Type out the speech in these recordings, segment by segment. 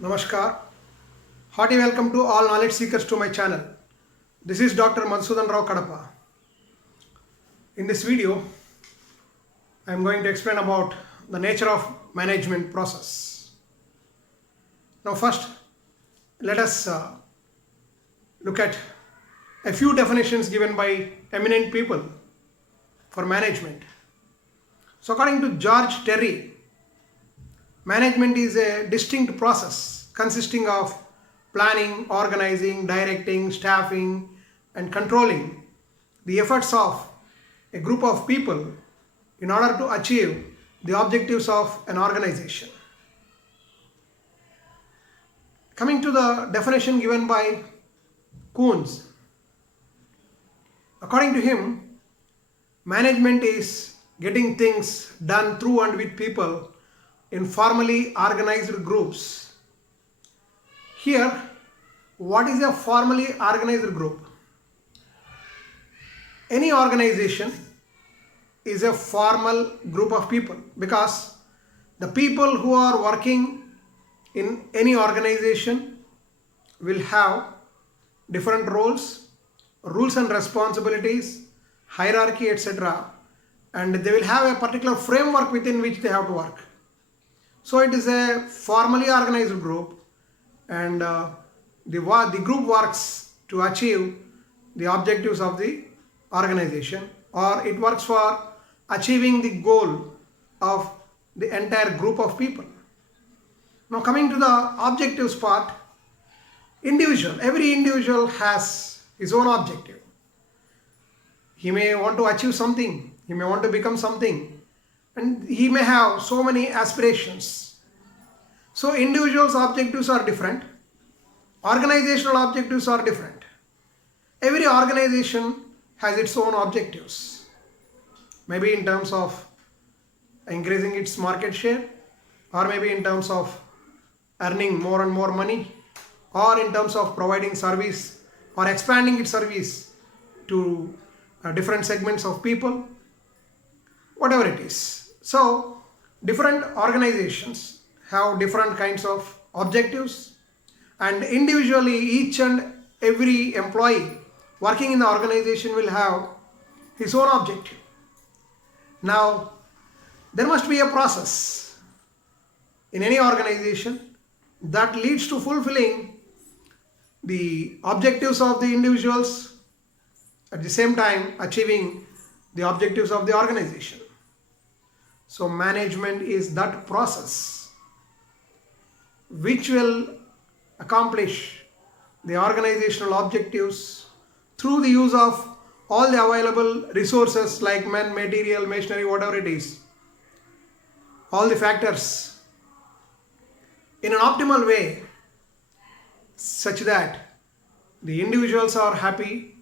Namaskar. Hearty welcome to all knowledge seekers to my channel. This is Dr. Madhusudan Rao Kadapa. In this video, I am going to explain about the nature of management process. Now first, let us look at a few definitions given by eminent people for management. So according to George Terry, management is a distinct process consisting of planning, organizing, directing, staffing, and controlling the efforts of a group of people in order to achieve the objectives of an organization. Coming to the definition given by Kuhns, according to him, management is getting things done through and with people in formally organized groups. Here, what is a formally organized group? Any organization is a formal group of people because the people who are working in any organization will have different roles, rules and responsibilities, hierarchy, etc. And they will have a particular framework within which they have to work. So it is a formally organized group, and the group works to achieve the objectives of the organization, or it works for achieving the goal of the entire group of people. Now coming to the objectives part, every individual has his own objective. He may want to achieve something, he may want to become something, and he may have so many aspirations. So individuals' objectives are different, organizational objectives are different. Every organization has its own objectives, maybe in terms of increasing its market share, or maybe in terms of earning more and more money, or in terms of providing service or expanding its service to different segments of people, whatever it is. So different organizations have different kinds of objectives, and individually each and every employee working in the organization will have his own objective. Now there must be a process in any organization that leads to fulfilling the objectives of the individuals, at the same time achieving the objectives of the organization. So management is that process which will accomplish the organizational objectives through the use of all the available resources like men, material, machinery, whatever it is, all the factors in an optimal way such that the individuals are happy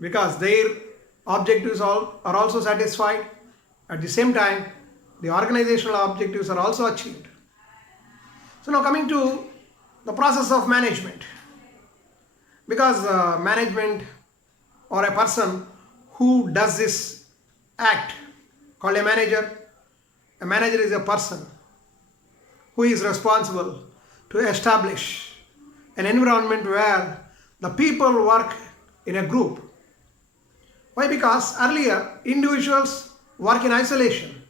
because their objectives are also satisfied. At the same time, the organizational objectives are also achieved. So now coming to the process of management, because management or a person who does this act called a manager is a person who is responsible to establish an environment where the people work in a group. Why? Because earlier individuals work in isolation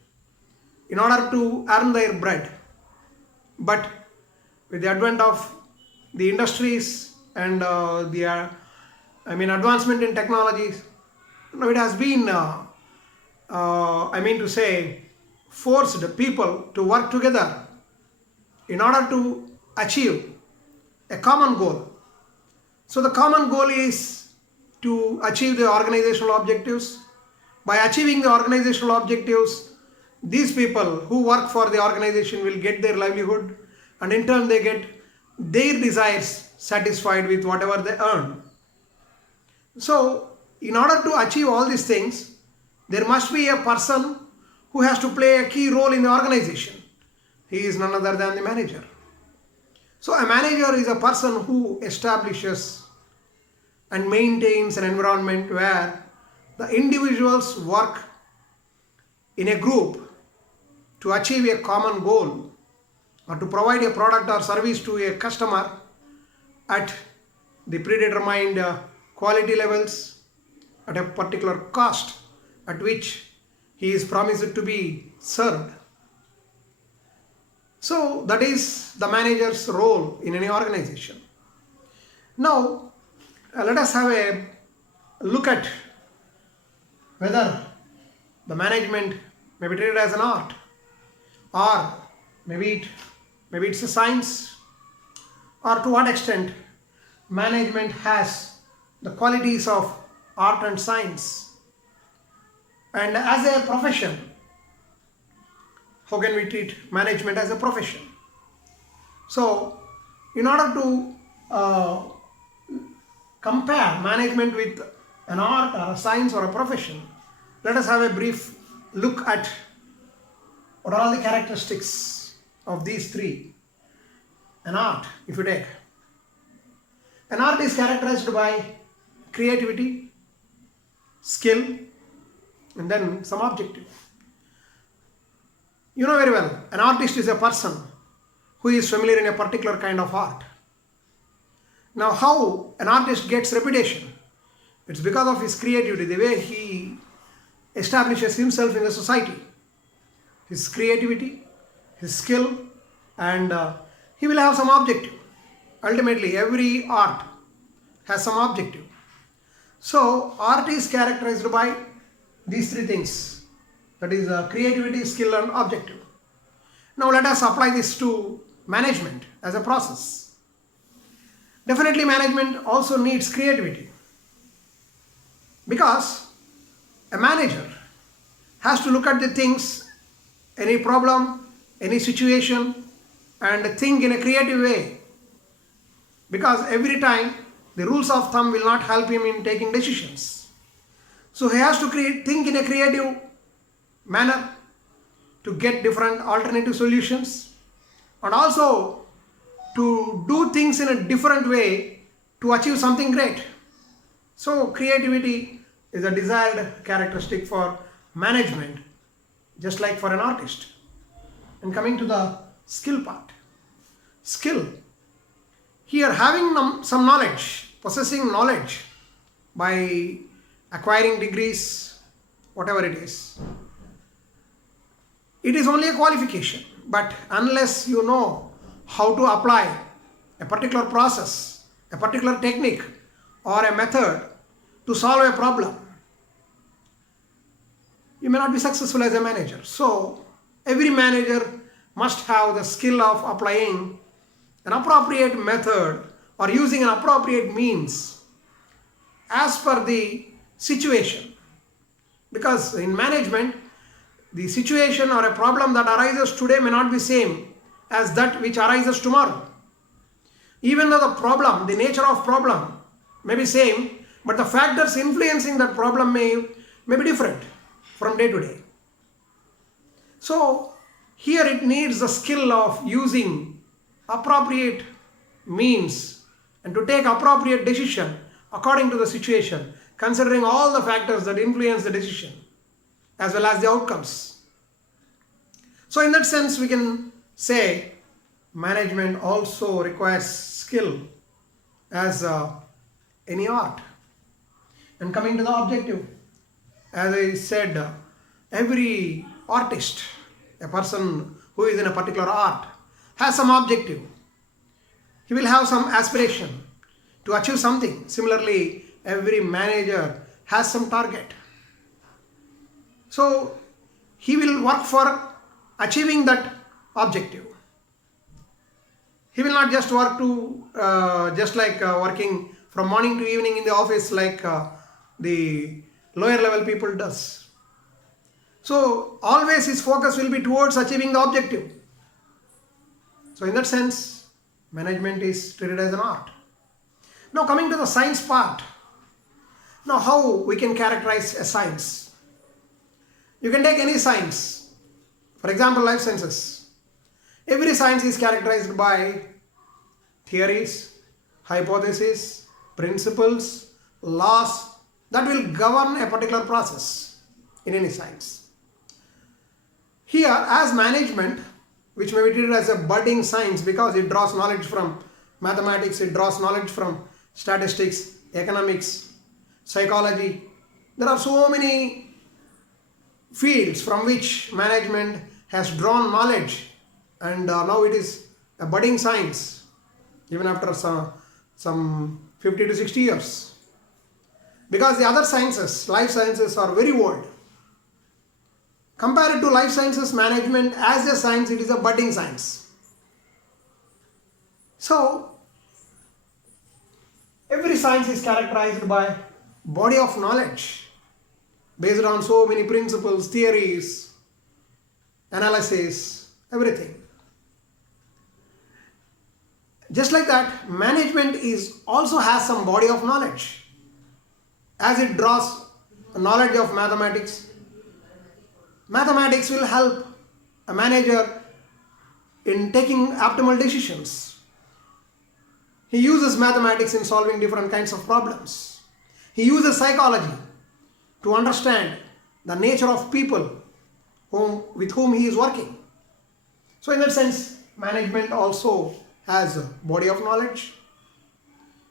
in order to earn their bread. But with the advent of the industries and advancement in technologies, it has been, forced people to work together in order to achieve a common goal. So the common goal is to achieve the organizational objectives. By achieving the organizational objectives, these people who work for the organization will get their livelihood, and in turn they get their desires satisfied with whatever they earn. So in order to achieve all these things, there must be a person who has to play a key role in the organization. He is none other than the manager. So a manager is a person who establishes and maintains an environment where the individuals work in a group to achieve a common goal. or to provide a product or service to a customer at the predetermined quality levels at a particular cost at which he is promised to be served. So that is the manager's role in any organization. Now let us have a look at whether the management may be treated as an art, or maybe it's a science, or to what extent management has the qualities of art and science. And as a profession, how can we treat management as a profession? So in order to compare management with an art or a science or a profession, let us have a brief look at what are all the characteristics of these three. An art, if you take, an art is characterized by creativity, skill, and then some objective. You know very well, an artist is a person who is familiar in a particular kind of art. Now, how an artist gets reputation? It's because of his creativity, the way he establishes himself in the society. His creativity, his skill, and he will have some objective. Ultimately, every art has some objective. So, art is characterized by these three things. That is creativity, skill, and objective. Now, let us apply this to management as a process. Definitely, management also needs creativity, because a manager has to look at the things, any problem, any situation, and think in a creative way. Because every time the rules of thumb will not help him in taking decisions. So he has to think in a creative manner to get different alternative solutions, and also to do things in a different way to achieve something great. So creativity is a desired characteristic for management, just like for an artist. And coming to the skill part. Skill. Here, having some knowledge, possessing knowledge by acquiring degrees, whatever it is only a qualification. But unless you know how to apply a particular process, a particular technique, or a method to solve a problem, you may not be successful as a manager. So every manager must have the skill of applying an appropriate method or using an appropriate means as per the situation. Because in management, the situation or a problem that arises today may not be same as that which arises tomorrow. Even though the problem, the nature of problem may be same, but the factors influencing that problem may be different from day to day. So here it needs the skill of using appropriate means and to take appropriate decision according to the situation, considering all the factors that influence the decision as well as the outcomes. So in that sense, we can say management also requires skill as any art. And coming to the objective, as I said, every artist, a person who is in a particular art, has some objective. He will have some aspiration to achieve something. Similarly, every manager has some target. So he will work for achieving that objective. He will not just work to just like working from morning to evening in the office like the lower level people does. So always his focus will be towards achieving the objective. So in that sense, management is treated as an art. Now coming to the science part. Now how we can characterize a science? You can take any science. For example, life sciences. Every science is characterized by theories, hypotheses, principles, laws that will govern a particular process in any science. Here, as management, which may be treated as a budding science because it draws knowledge from mathematics, it draws knowledge from statistics, economics, psychology. There are so many fields from which management has drawn knowledge, and now it is a budding science even after some 50 to 60 years. Because the other sciences, life sciences, are very old. Compared to life sciences, management as a science, it is a budding science. So, every science is characterized by body of knowledge based on so many principles, theories, analysis, everything. Just like that, management also has some body of knowledge. As it draws knowledge of mathematics, mathematics will help a manager in taking optimal decisions. He uses mathematics in solving different kinds of problems. He uses psychology to understand the nature of people with whom he is working. So in that sense, management also has a body of knowledge.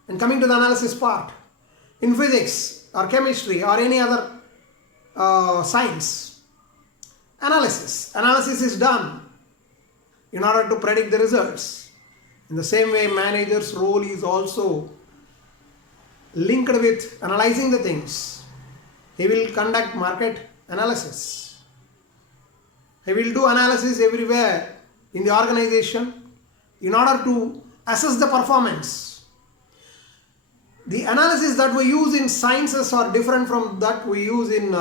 And coming to the analysis part, in physics or chemistry or any other science, analysis is done in order to predict the results. In the same way, manager's role is also linked with analyzing the things. He will conduct market analysis. He will do analysis everywhere in the organization in order to assess the performance. The analysis that we use in sciences are different from that we use in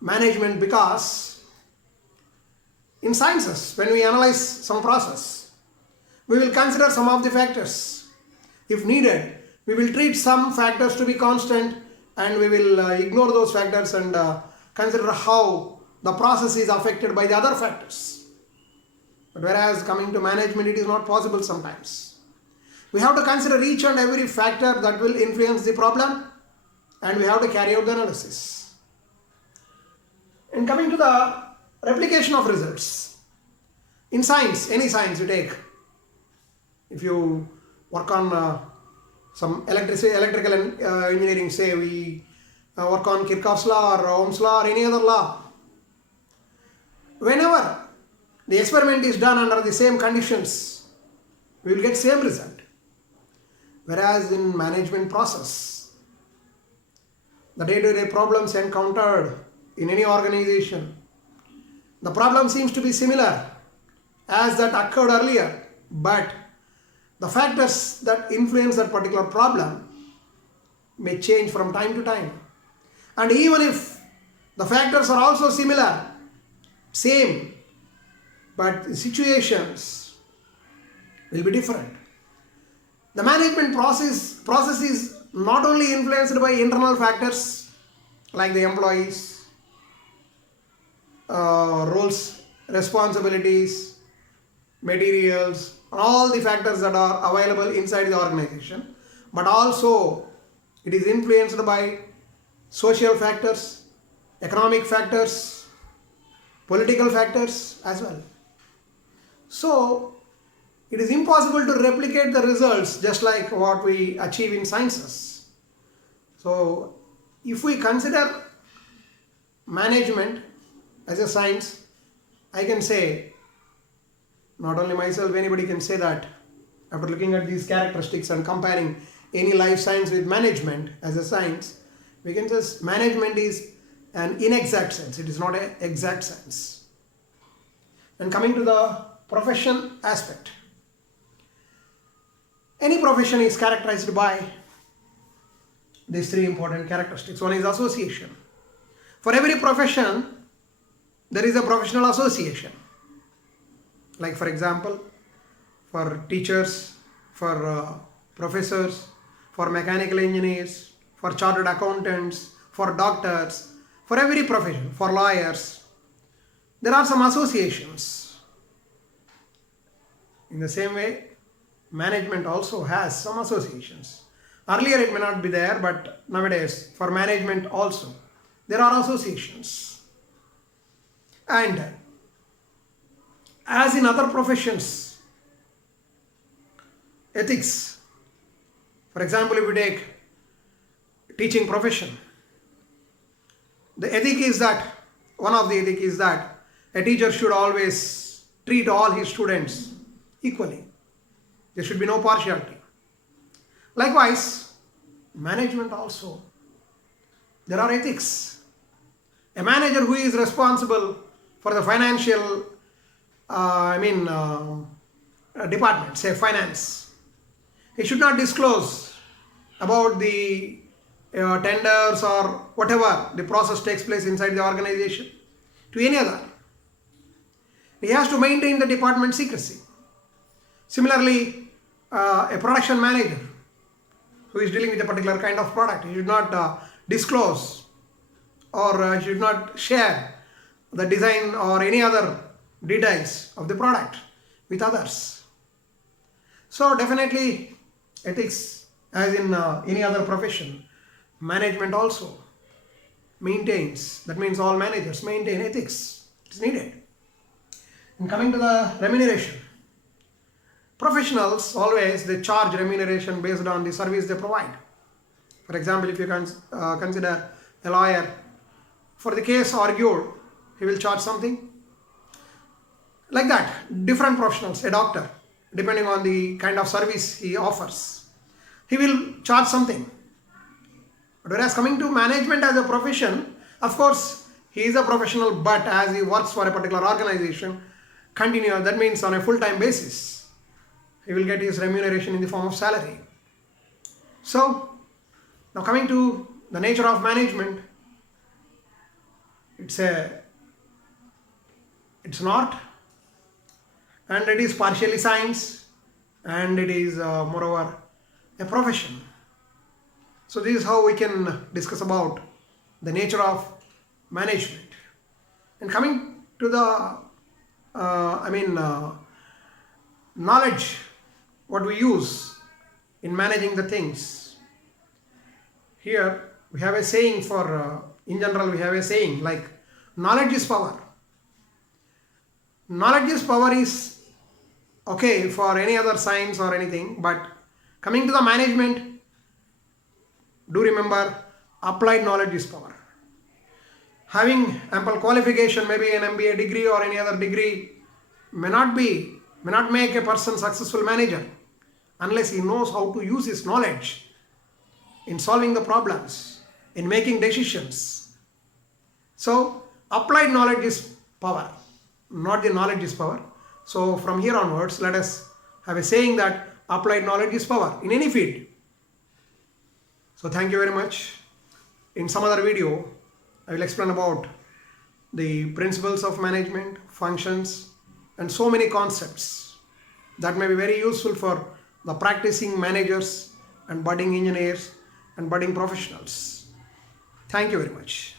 management, because in sciences, when we analyze some process, we will consider some of the factors. If needed, we will treat some factors to be constant and we will ignore those factors and consider how the process is affected by the other factors. But whereas coming to management, it is not possible sometimes. We have to consider each and every factor that will influence the problem, and we have to carry out the analysis. And coming to the replication of results. In science, any science you take, if you work on some electrical engineering, say we work on Kirchhoff's law or Ohm's law or any other law, whenever the experiment is done under the same conditions, we will get same result. Whereas in management process, the day-to-day problems encountered in any organization, the problem seems to be similar as that occurred earlier, but the factors that influence that particular problem may change from time to time. And even if the factors are also similar, same, but the situations will be different. The management process is not only influenced by internal factors like the employees, roles, responsibilities, materials, all the factors that are available inside the organization, but also it is influenced by social factors, economic factors, political factors as well. So it is impossible to replicate the results just like what we achieve in sciences. So if we consider management as a science, I can say, not only myself, anybody can say that after looking at these characteristics and comparing any life science with management as a science, we can just, management is an inexact science, it is not an exact science. And coming to the profession aspect, any profession is characterized by these three important characteristics. One is association. For every profession, there is a professional association. Like for example, for teachers, for professors, for mechanical engineers, for chartered accountants, for doctors, for every profession, for lawyers, there are some associations. In the same way, management also has some associations. Earlier it may not be there, but nowadays for management also there are associations. And As in other professions, ethics, for example, if you take teaching profession, the ethic is that, one of the ethic is that a teacher should always treat all his students equally. There should be no partiality. Likewise, management also, there are ethics. A manager who is responsible for the financial, department, say finance, he should not disclose about the tenders or whatever the process takes place inside the organization to any other. He has to maintain the department secrecy. Similarly, a production manager who is dealing with a particular kind of product, he should not disclose or should not share the design or any other details of the product with others. So definitely ethics, as in any other profession, management also maintains, that means all managers maintain ethics. It's needed. And coming to the remuneration, professionals always they charge remuneration based on the service they provide. For example, if you consider a lawyer, for the case argued, he will charge something. Like that, different professionals, a doctor, depending on the kind of service he offers, he will charge something. But whereas coming to management as a profession, of course, he is a professional, but as he works for a particular organization, that means on a full-time basis, he will get his remuneration in the form of salary. So, now coming to the nature of management, it's an art, and it is partially science, and it is moreover a profession. So this is how we can discuss about the nature of management. And coming to the knowledge, what we use in managing the things. Here we have a saying for, in general we have a saying like, knowledge is power. Knowledge is power is okay for any other science or anything, but coming to the management, do remember, applied knowledge is power. Having ample qualification, maybe an MBA degree or any other degree, may not make a person successful manager unless he knows how to use his knowledge in solving the problems, in making decisions. So, applied knowledge is power, not the knowledge is power. So, from here onwards, let us have a saying that applied knowledge is power in any field. So, thank you very much. In some other video, I will explain about the principles of management, functions, and so many concepts that may be very useful for the practicing managers and budding engineers and budding professionals. Thank you very much.